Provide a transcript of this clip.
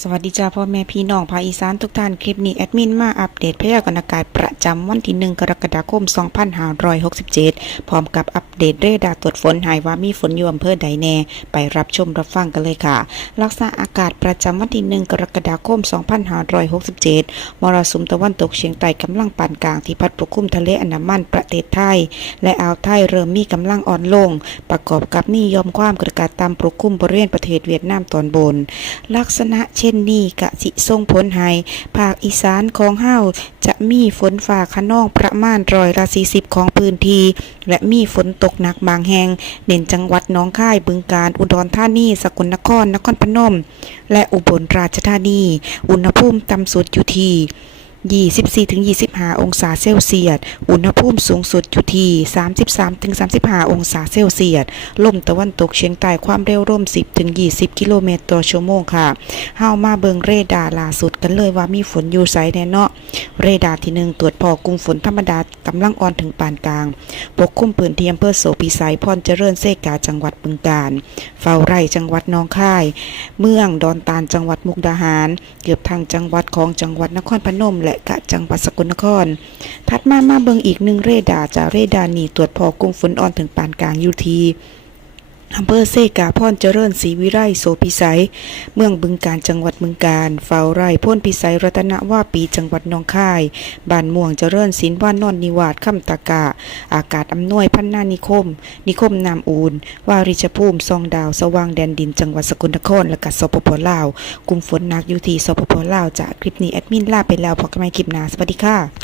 สวัสดีจ้าพ่อแม่พี่น้องภาคอีสานทุกท่าน คลิปนี้แอดมินมาอัปเดตพยากรณ์อากาศประจำวันที่ 1 กรกฎาคม 2567 พร้อมกับอัปเดตเรดาร์ตรวจฝนหายว่ามีฝนอยู่อำเภอใดแน่ ไปรับชมรับฟังกันเลยค่ะ ลักษณะอากาศประจำวันที่ 1 กรกฎาคม 2567 มรสุมตะวันตกเฉียงใต้กำลังปานกลางที่พัดปกคลุมทะเลอันดามันประเทศไทย และอ่าวไทยเริ่มมีกำลังอ่อนลง ประกอบกับมียอมความกระกาศตามปกคลุมบริเวณประเทศเวียดนามตอนบน ลักษณะเช่นนี้กะสิส่งผลให้ภาคอีสานของเฮาจะมีฝนฝ่าคะนองประมาณร้อยละ40ของพื้นที่ และมีฝนตกหนักบางแห่งเน้นจังหวัดน้องคายบึงการอุดรธานีสกลนครนครพนม และอุบลราชธานี อุณหภูมิต่ำสุดอยู่ที่ 24-25 องศาเซลเซียส อุณหภูมิสูงสุดอยู่ที่ 33-35 องศาเซลเซียส ลมตะวันตกเฉียงใต้ความเร็วร่ม 10-20 กิโลเมตรต่อชั่วโมงค่ะ เฮามาเบิงเรดาร์ล่าสุดกันเลยว่ามีฝนอยู่ไสแน่เนาะ เรดาร์ที่หนึ่งตรวจพอกลุ่มฝนธรรมดากำลังอ่อนถึงปานกลาง ปกคลุมพื้นที่อำเภอโสพิสัยพรเจริญเซกาจังหวัดบึงกาฬ เฝ้าไร่จังหวัดหนองคาย เมืองดอนตาลจังหวัดมุกดาหาร เกือบทางจังหวัดของจังหวัดนครพนมและกะจังหวัดสกลนคร ถัดมามาเบิงอีกหนึ่งเรดาร์จากเรดาร์นี้ตรวจพอกุ้งฝนอ่อนถึงปานกลางยูที อำเภอเซกาพรเจริญศรีวิไลโสพิสัย เมืองบึงการจังหวัดบึงการเฝ้าไร่พ่นพิสัยรัตนว่าปีจังหวัดนองคายบ้านม่วงเจริญศิลว่านอนนิวาสคำตะกาอากาศอำนวยพันนานิคม นิคมนามอูนวาริชภูมิซองดาวสว่างแดนดินจังหวัดสกลนครและก็สปปลาวกลุ่มฝนนักอยู่ที่สปปลาวจากคลิปนี้แอดมินลาไปแล้วพบกันใหม่คลิปหน้าสวัสดีค่ะ